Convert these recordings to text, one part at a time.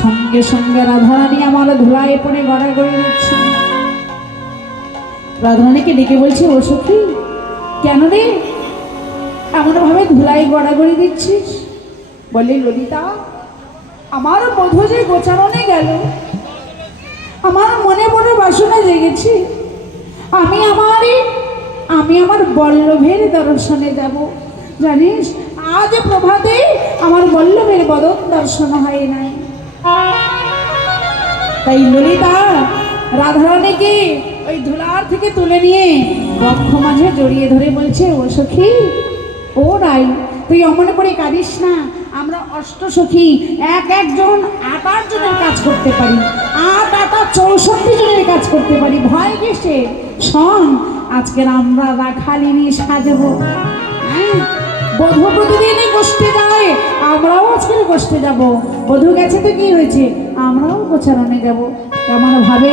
সঙ্গে সঙ্গে রাধারানী আমার ধুলায় পড়ে গড়াগড়ি দিচ্ছে। রাধারানীকে ডেকে বলছে, ও সখী, কেন রে এমন ভাবে ধুলায় গড়াগড়ি দিচ্ছিস? বলে, ললিতা, আমার মধু যে গোচারণে গেল, আমার মনে মনে বাসনা জেগেছে, আমি আমার বল্লভের দর্শনে যাব। জানিস, আজ প্রভাতে আমার বল্লভের বদন দর্শন হয় নাই। তাই ললিতা রাধারানীকে ওই ধুলার থেকে তুলে নিয়ে বক্ষ মাঝে জড়িয়ে ধরে বলছে, ও সখী, ও রাই, তুই অমনে করে কাঁদিস না। আমরা অষ্ট সখী একজন 8 জনের কাজ করতে পারি, 64 জনের কাজ করতে পারি। ভয় কিসে? শোন, আজকের আমরা রাখালিনী সাজবো। হ্যাঁ, বধূ প্রতিদিনই গোষ্ঠী যায়, আমরাও আজকের গোষ্ঠী যাব। বধূ গেছে তো কি হয়েছে, আমরাও গোচারণে যাব। কেমন ভাবে?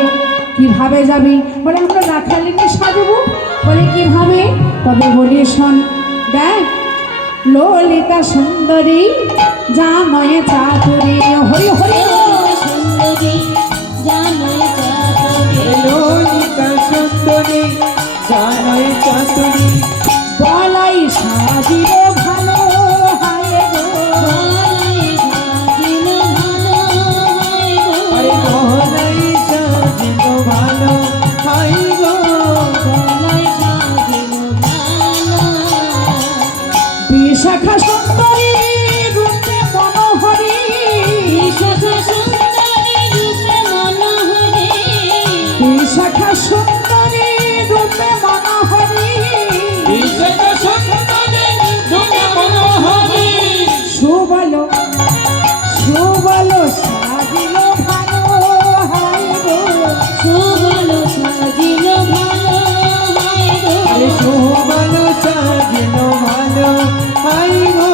কিভাবে যাবি? বলে, আমরা রাখালিনী সাজবো। বলে, কিভাবে? তবে বলি শোন, দেখ, ললিতা সুন্দরী জানয়ে চাতুরী, হরি হরি সুন্দরী জানয়ে চাতুরী, ললিতা সুন্দরী জানয়ে চাতুরী, বলাই সাজিলে ভালো হায় গো, বলাই সাজিল ভালো হয় গো, আরে বলাই সাজিল ভালো হাই গো, বলাই সাজিল ভালো। বিশাখা সুন্দরী রূপে মনোহরি, বিশাখা সুন্দরী রূপে মনোহরি, বিশাখা সুন্দরী রূপে মনোহরি, বিশাখা সুন্দরী রূপে মনোহরি, সুবল সুবল সাজিল ভালো হায় গো, সুবল সাজিল ভালো হয় গো, আরে শোভন সাজিল ভালো হাই গো,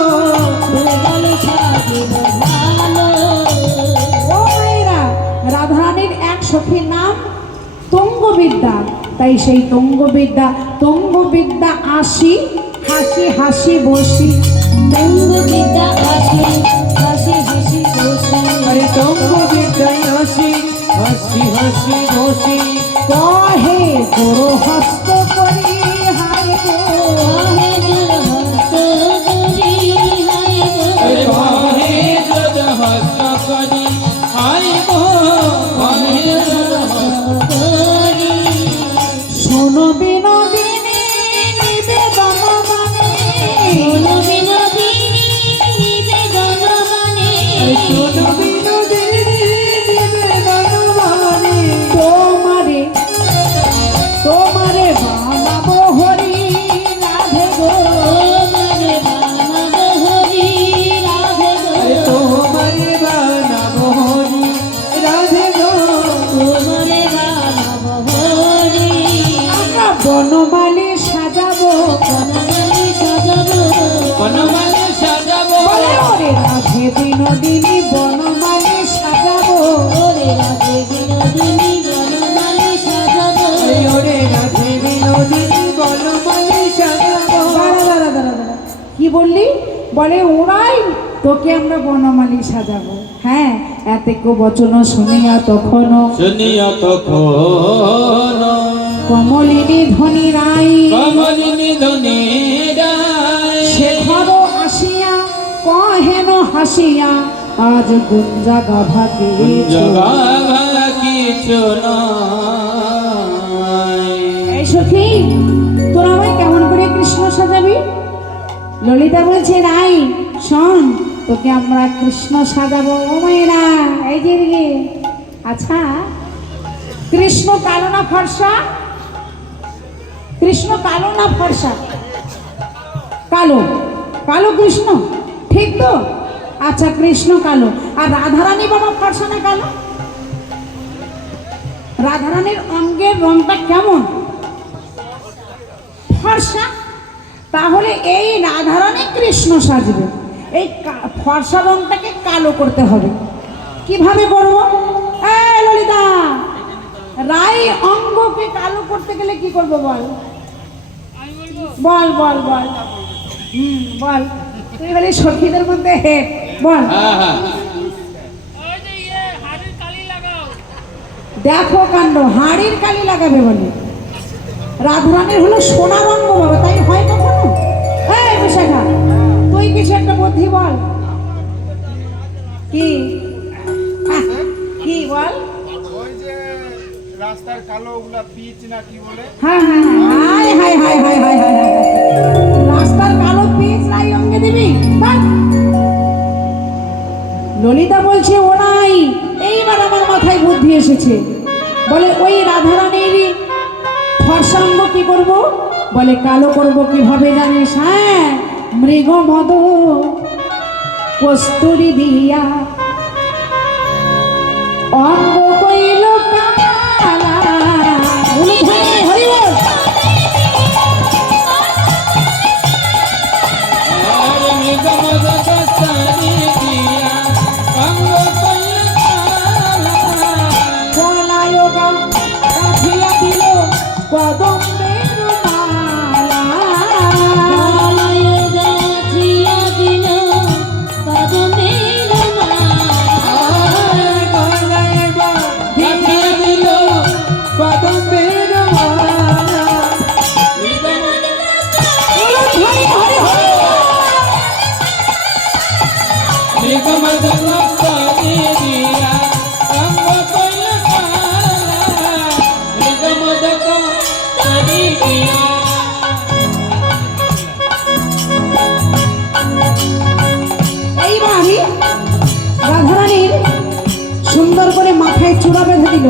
সুবল সাজিল ভালো। ও মায়েরা, রাধারানীর এক সখীর নাম তুঙ্গবিদ্যা। তাই সেই তুঙ্গবিদ্যা আসি, হাসি হাসি বসি, তুঙ্গবিদ্যা আসি, হাসি হাসি বসি, আরে তঙ্গ বিদ্যায় হাসি হাসি হাসি বসি, কহে গুরু হস্ত করি হায় গো, কহে জল হস্ত করি হায় আরে গো, কহে যদ হস্ত করি হাই গো, কহে যদ হস্ত করি। শোনো বিনোদিনী নিবেদন গানে, শোনো বিনোদিনী নিবেদন গানে, শোনো বিনোদিনী নিবেদন বাণী, তোমারে বানাবো হরি রাধে গো, তোমারে বানাবো হরি রাধে গো, আরে তোমারে বানাবো হরি রাধে গো, তোমারে বানাবো হরি। আমরা বনমালী সাজাবো, বনমালী সাজাবো, বনমালী সাজাবো, বলে ওরে রাধে বিনোদিনী বনমালী সাজাবো, ওরে রাধে বিনোদিনী বনমালী সাজাবো। আরে ওরে রাধে বিনোদিনী বনমালী সাজাবো, দাঁড়া। কি বললি? বলে, ওরাই তোকে আমরা বনমালী সাজাবো। হ্যাঁ, এতেক বচন শুনিয়া তখনও শুনিয়া তখন কমলিনী ধনী রাই কমলিনী ধনীরায় শেখর আসিয়া কহেন হাসিয়া, আজ গুঞ্জা গাভাকে জগাভা কিছু নয়। এই সখী, তোরা আমায় কেমন করে কৃষ্ণ সাজাবি? ললিতা বলছে, রাই শোন, তোকে আমরা কৃষ্ণ সাজাবো। ও মায়েরা, এই যে এদিকে। আচ্ছা, কৃষ্ণ কালো না ফর্সা? কৃষ্ণ কালো না ফর্সা? কালো। কালো কৃষ্ণ, ঠিক তো? আচ্ছা, কৃষ্ণ কালো। আর রাধারানী বাবা ফর্সা না কালো? রাধারানীর অঙ্গের রংটা কেমন? ফর্সা। তাহলে এই রাধারানী কৃষ্ণ সাজবে, এই ফর্সা রংটাকে কালো করতে হবে। কিভাবে করবো? এই ললিতা, রাই অঙ্গকে কালো করতে গেলে কি করব বল? বল বল বল। বল, তুই বলি সখীদের মধ্যে হেড, বল। দেখো কাণ্ড, হাড়ির কালি লাগাবে বলে। রাধারানীর হলো সোনারঙ্গ বাবা, তাই হয় কখনো? হ্যাঁ বিশাখা, তুই কিছু একটা বুদ্ধি বল। কি কি বল? ওই যে রাস্তার কালো ওগুলা পিচ না কি বলে? হ্যাঁ হ্যাঁ high high high high high high high, রাস্তার কালো পিচ নাই অঙ্গে দিবি? বাহ! ললিতা বলছে ও নাই। এইবার আমার মাথায় বুদ্ধি এসেছে। বলে ওই রাধারানীর ফর্সাঙ্গ কি করব? বলে কালো করব কিভাবে জানিস? হ্যাঁ, মৃগ মদ কস্তুরি দিয়া অঙ্গ কইল কালা। হরি হরি বল। পলায়গা কাঠিয়া দিল কদম্বের মালা। আলয় গাছিয়া দিল কদমের এইবারই রাধারানীর সুন্দর করে মাথায় চূড়া বেঁধে দিল।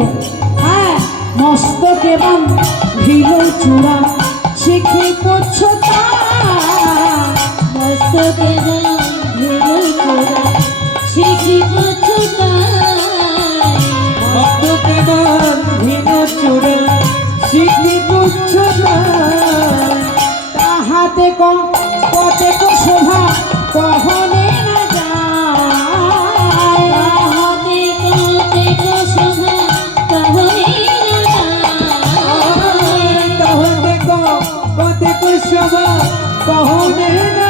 হ্যাঁ, মস্তকে বাম ঢিল চূড়া শিখে করছো তা। মস্তকে বাঁধিল চূড়া শিখি পছুতায়। তাহাতে কতে শোভা কহনে না যায়। তাহাতে কতেক শোভা কহনে না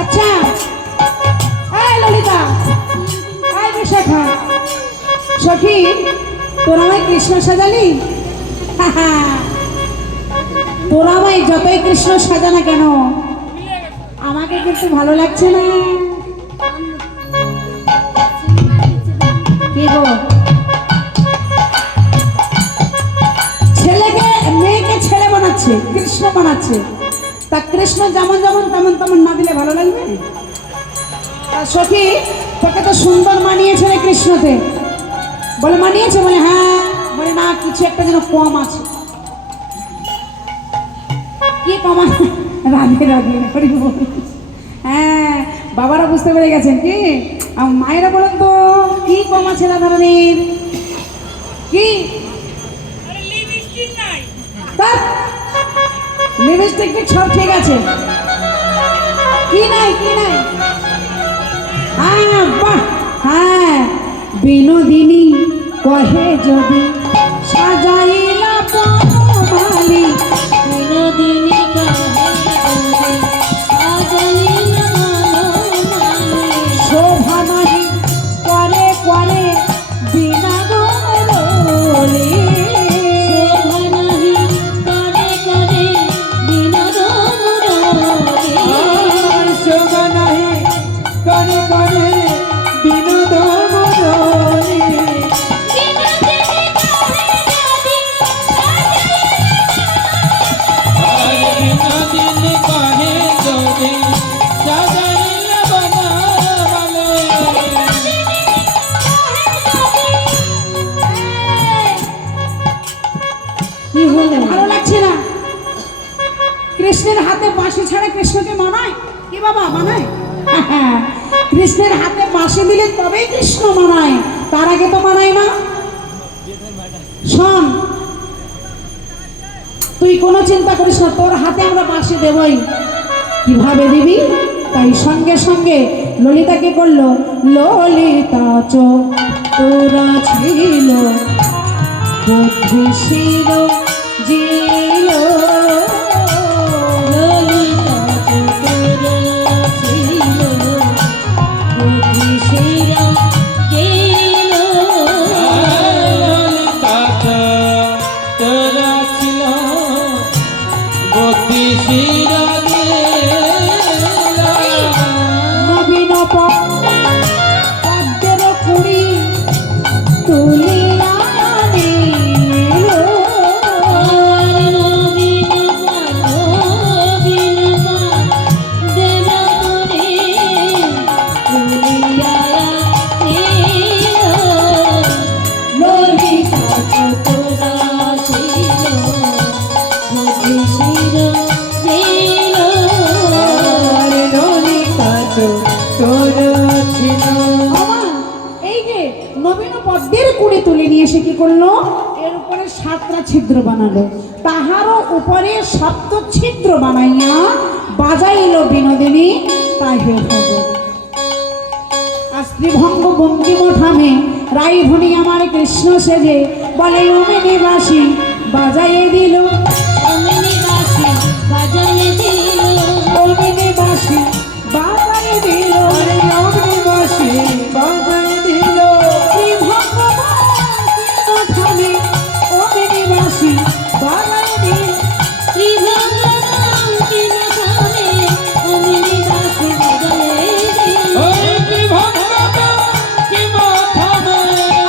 আচ্ছা এই ললিতা, এই বিশাখা, সখী তোরা আমায় কৃষ্ণ সাজালি? তোরা আমায় যতই কৃষ্ণ সাজানা কেন, আমাকে কিন্তু ভালো লাগছে না। কি গো, ছেলেকে মেয়েকে ছেলে বানাচ্ছে, কৃষ্ণ বানাচ্ছে। তা কৃষ্ণ যেমন যেমন তেমন তেমন না দিলে ভালো লাগবে? আর সখী তোকে তো সুন্দর মানিয়েছে রে কৃষ্ণতে। বলে মানিয়েছে? বলে হ্যাঁ। বলে না, কিছু একটা যেন কম আছে। কি কম আছে? রাধে রাধে হরি বল। হ্যাঁ, বাবারা বুঝতে পেরে গেছেন। কি মায়েরা বলেন তো, কি কম আছে রাধারানীর? কি লিপস্টিক সব ঠিক আছে, কি নাই কি নাই? হ্যাঁ বাহ, হ্যাঁ বিনোদিনী কহে যদি সাজাইলা বনমালী। বিনোদিনী কহে আজাইল বনমালী। শোভা নাহি করে করে বিনা গরলি। শোভা নাহি করে করে বিনোদ মুরলী। কি হলো, ভালো লাগছে না? কৃষ্ণের হাতে বাঁশি ছাড়া কৃষ্ণকে মানায় কি বাবা? মানায়? কৃষ্ণের হাতে বাঁশি দিলে তবেই কৃষ্ণ মানায়, তার আগে তো মানায় না। শোন, তুই কোনো চিন্তা করিস না, তোর হাতে আমরা বাঁশি দেবই। কিভাবে দিবি? তাই সঙ্গে সঙ্গে ললিতাকে করলো ললিতা তোরা ছিল বুদ্ধিশীল জিল ললিতা চতুরা ছিল বুদ্ধিশীল গেল ললিতা তোরা ছিল বুদ্ধিশীল নবীন পদ্মের কুড়ি তুলিয়া নিল নবীন দেবা করে তুলিয়া ললিতা চতুরা ছিল বুদ্ধিশীল গেল ললিতা তোরা ছিল বাবা, এই যে নবীন পদ্মের কুড়ি তুলে নিয়ে এসে কি করলো, এর উপরে 7টা ছিদ্র বানালো, তাহারও উপরে 7 ছিদ্র বানাইয়া বাজাইল বিনোদিনী তাহে ভগবান। আর স্ত্রীভঙ্গ বঙ্কিম ঠামে রাইধনী আমার কৃষ্ণ সেজে বলে অমিনী বাসি বাজাইয়ে দিল, অমিনী বাসি বাজায়ে দিল অমিনী বাসি বাজাইয়ে দিল, অগ্নিবাসী বাজায় দিল স্ত্রীভঙ্গ বঙ্কিম ঠামে অমিনী বাসি বাজাইয়ে দিল। ত্রিভঙ্গিন ধামে অমিনী বাসি বাজায়ে দিল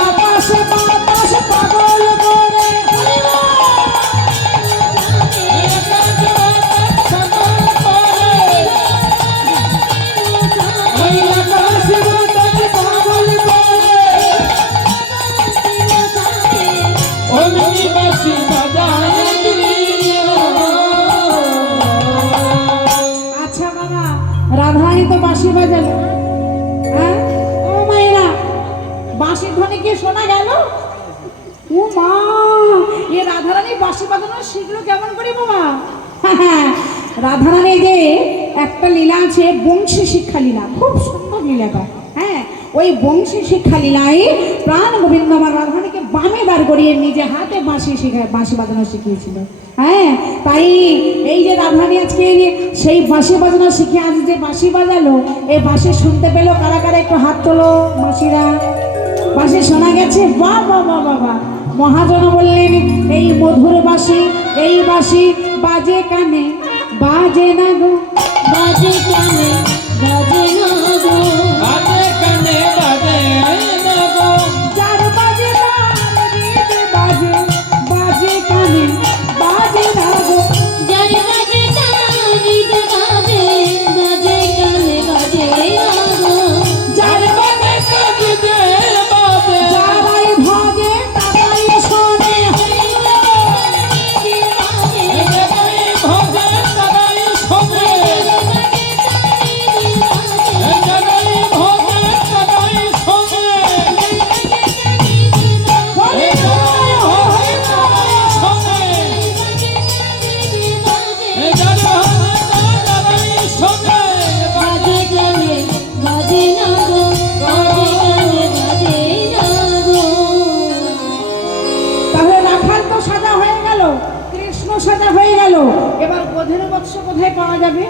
আকাশে বাতাস পাগল করে আচ্ছা বাবা, রাধারানী তো বাঁশি বাজালো, হ্যাঁ ও মায়েরা, বাঁশির ধ্বনি কি শোনা গেল? ও মা, এ রাধারানী বাঁশি বাজানো শিখলো কেমন করে বাবা? রাধারানী যে একটা লীলা আছে, বংশী শিক্ষা লীলা, খুব সুন্দর লীলাটা। হ্যাঁ, ওই বংশী শিক্ষা লীলায় প্রাণ গোবিন্দ আমার রাধারানীকে বামে বার করিয়ে নিজে হাতে বাঁশি বাজানো শিখিয়েছিল। হ্যাঁ, তাই এই যে রাধারানী আজকে সেই বাঁশি বাজানো শিখে আজ যে বাঁশি বাজালো, এই বাঁশি শুনতে পেলো কারা কারা, একটু হাত তোলো মাসিরা। বাঁশি শোনা গেছে, বাহ বাহ বাহ বাবা। মহাজন বললেন এই মধুর বাঁশি, এই বাঁশি বাজে কানে বাজে না গো, বাজে কানে বাজে না গো যার বাজে তার গীত বাজে, বাজে কানে বাজে না গো, যার বাজে তার গীত বাজে বাজে কানে বাজে না গো যার যারাই ভাজে তারাই শোনে, বাজে কানে বাজে না গো বাজে কানে বাজে না গো তাহলে রাখাল তো সাজা হয়ে গেল, কৃষ্ণ সাজা হয়ে গেল, এবার বধির বৎস কোথায় পাওয়া যাবে?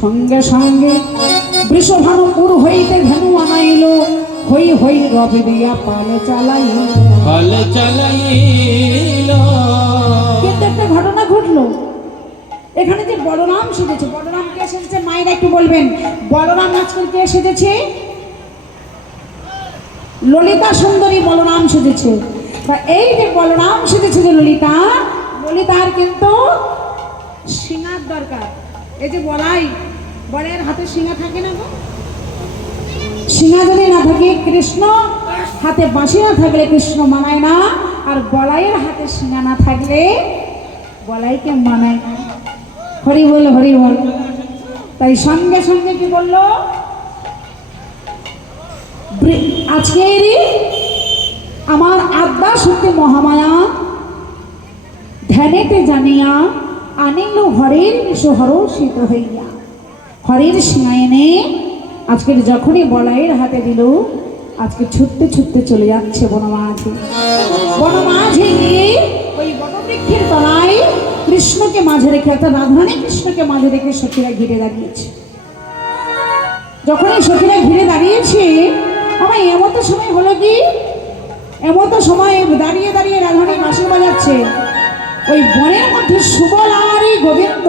সঙ্গে সঙ্গে বৃষভানুপুর হইতে ধেনু আনাইল, হই হই রবে দিয়া পালে চালাইল। কিন্তু একটা ঘটনা ঘটলো, এখানে যে বলরাম সেজেছে, বলরাম কে সেজেছে মায়েরা একটু বলবেন, বলরাম আজকাল কে সেজেছে? ললিতা সুন্দরী বলরাম সেজেছে। বা এই যে বলরাম সেজেছে যে ললিতা, ললিতার কিন্তু সিঙার দরকার। এই যে বলাই, বলের হাতে সিঙা থাকে না গো, সিঙা যদি না থাকে, কৃষ্ণ হাতে বাঁশি না থাকলে কৃষ্ণ মানায় না, আর বলাইয়ের হাতে সিঙা না থাকলে বলাইকে মানায় না। হরি বল হরি বল। তাই সঙ্গে সঙ্গে কি বললো, আজকেরই আমার আদ্যা সত্যি মহামায়া ধ্যানেতে জানিয়া আনিল হরের বিষহর শীত হইয়া, হরের সিংহায়নে আজকের যখনই বলাইয়ের হাতে দিল, আজকে ছুটতে ছুটতে চলে যাচ্ছে বনমাঝি। বনমাঝি গিয়ে ওই বটবৃক্ষের তলায় কৃষ্ণকে মাঝে রেখে, অর্থাৎ রাধারানী কৃষ্ণকে মাঝে রেখে সখীরা ঘিরে দাঁড়িয়েছে। যখনই সখীরা ঘিরে দাঁড়িয়েছে, আমার এমতো সময় হলো কি, এমতো সময় দাঁড়িয়ে দাঁড়িয়ে রাধারানী বাঁশি বাজাচ্ছে। ওই বনের মধ্যে সুবল আর এই গোবিন্দ,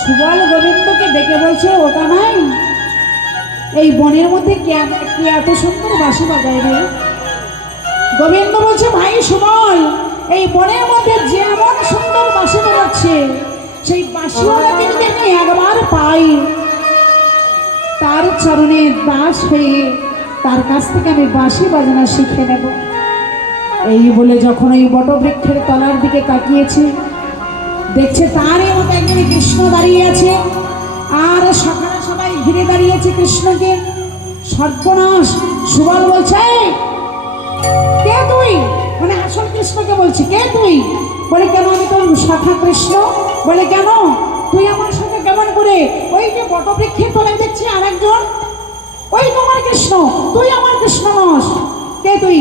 সুবল গোবিন্দকে ডেকে বলছে, ওটা নাই, এই বনের মধ্যে কে এত সুন্দর বাঁশি বাজায় রে? গোবিন্দ বলছে, ভাই সুবল, এই বনের মধ্যে যেমন সুন্দর বাঁশি বাজাচ্ছে, সেই বাঁশিওয়ালাকে যদি আমি একবার পাই, তার চরণে দাস হয়ে তার কাছ থেকে আমি বাঁশি বাজানো শিখে নেব। এই বলে যখন ওই বটবৃক্ষের তলার দিকে তাকিয়েছে, দেখছে তারই মতো একজন কৃষ্ণ দাঁড়িয়ে আছে, আর সখারা সবাই ঘিরে দাঁড়িয়েছে কৃষ্ণকে। সর্বনাশ! সুবল বলছে, কে তুই? মানে আসল কৃষ্ণকে বলছি, কে তুই? বলে, কেন আমি তোর সখা কৃষ্ণ। বলে, কেন? তুই আমার সঙ্গে কেমন করে? ওই যে বটবৃক্ষের তলায় দেখছি আর একজন, ওই তোমার কৃষ্ণ, তুই আমার কৃষ্ণ নস। কে তুই?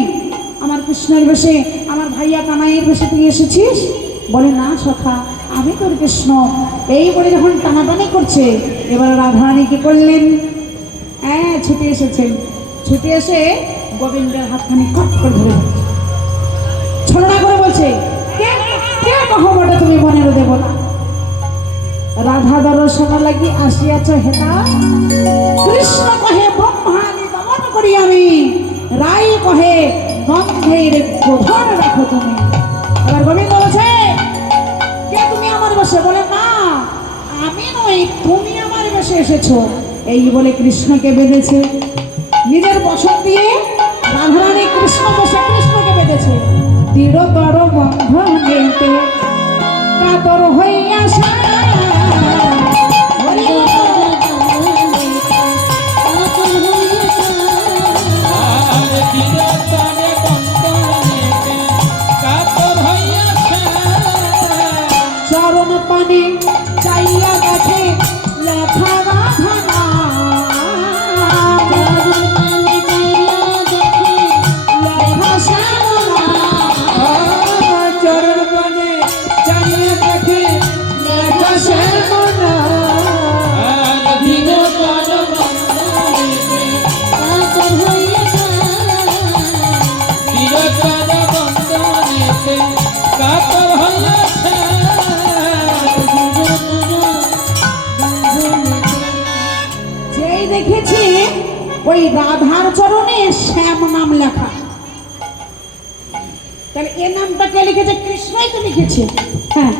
আমার কৃষ্ণের বেশে, আমার ভাইয়া কানাইয়ের বেশে তুই এসেছিস? বলে, না সখা, আমি তোর কৃষ্ণ। এই বলে যখন টানাটানি করছে, এবার রাধারানী কি করলেন? হ্যাঁ, ছুটে এসেছেন। ছুটে এসে গোবিন্দের হাতখানি কট করে ধরে ছলনা করে বলছে, কে কে কহ বটে তুমি বনের দেবতা? রাধা দর্শন লাগি আসিয়াছ হেতা, কৃষ্ণ কহে ব্রহ্মাদি দমন করি আমি, রাই কহে গন্ধের গোধন রাখো তুমি। এবার গোবিন্দ বলছে, কে তুমি আমার বসে? বলে, না আমি নই, তুমি আমার বসে এসেছো। এই বলে কৃষ্ণকে বেঁধেছে, নিজের বসন দিয়ে রাধারানী কৃষ্ণ বসে কৃষ্ণকে বেঁধেছে। দৃঢ়তর বন্ধনেতে কাতর হইয়া চরণ পানে চাইয়া গেছে লেখা রাধা, চরণ পানে চাইয়া দেখে লেখা শ্যামলা, যেই দেখেছি ওই রাধার চরণে শ্যাম নাম লেখা, তাহলে এ নামটা কে লিখেছে? কৃষ্ণই তো লিখেছে। হ্যাঁ,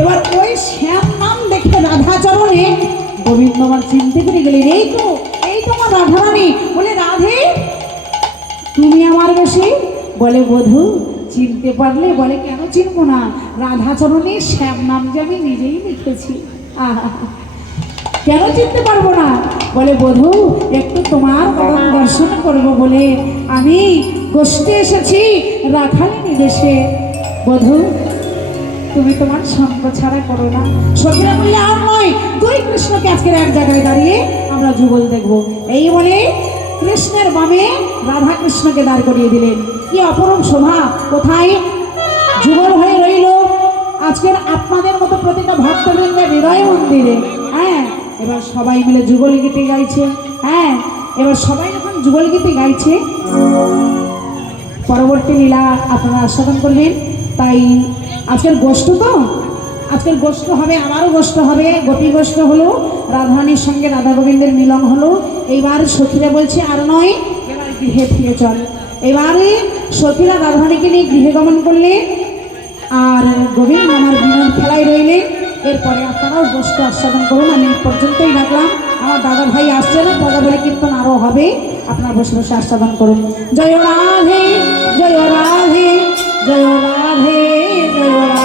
এবার ওই শ্যাম নাম দেখে রাধা চরণে গোবিন্দ আমার চিনতে পেরে গেলেন, এই তো আমার রাধারানী। বলে, রাধে তুমি আমার বেশি? বলে, বধূ চিনতে পারলে? বলে, কেন চিনবো না, রাধা চরণে শ্যাম নাম যে আমি নিজেই লিখেছি। আহা, কেন চিনতে পারবো না? বলে, বধূ একটু তোমার বদন দর্শন করবো বলে আমি গোষ্ঠী এসেছি রাখালিনী দেশে। বধূ তুমি তোমার সঙ্গ ছাড়া করো না। সখীরা বললে, আর নয়, দুই কৃষ্ণকে আজকের এক জায়গায় দাঁড়িয়ে আমরা যুগল দেখবো। এই বলে কৃষ্ণের বামে রাধা কৃষ্ণকে দাঁড় করিয়ে দিলেন। কি অপরূপ শোভা! কোথায় যুগল হয়ে রইল আজকের আপনাদের মতো প্রতিটা ভক্তবৃন্দের হৃদয় মন্দিরে। হ্যাঁ, এবার সবাই মিলে যুগল গীতি গাইছে। হ্যাঁ, এবার সবাই যখন যুগল গীতি গাইছে, পরবর্তী লীলা আপনারা আস্বাদন করবেন। তাই আজকের গোষ্ঠ তো, আজকের গোষ্ঠ হবে, আমারও গোষ্ঠ হবে। গোপী গোষ্ঠ হলো, রাধারানীর সঙ্গে রাধা গোবিন্দের মিলন হলো। এইবার সখীরা বলছে, আর নয়, এবার গৃহে ফিরে চল। এবারে সখীরা রাধারানীকে নিয়ে গৃহে গমন করলে, আর গোবিন্দ আমার বিনোদ খেলায় রইলেন। এরপরে আপনারাও গোষ্ঠ আস্বাদন করুন। আমি পর্যন্তই রাখলাম, আমার দাদা ভাই আসছে না, দাদা বলে কীর্তন আরও হবে, আপনারা বসে বসে আস্বাদন করুন। জয় রাধে, জয় রাধে, জয় রাধে, জয় রাধে।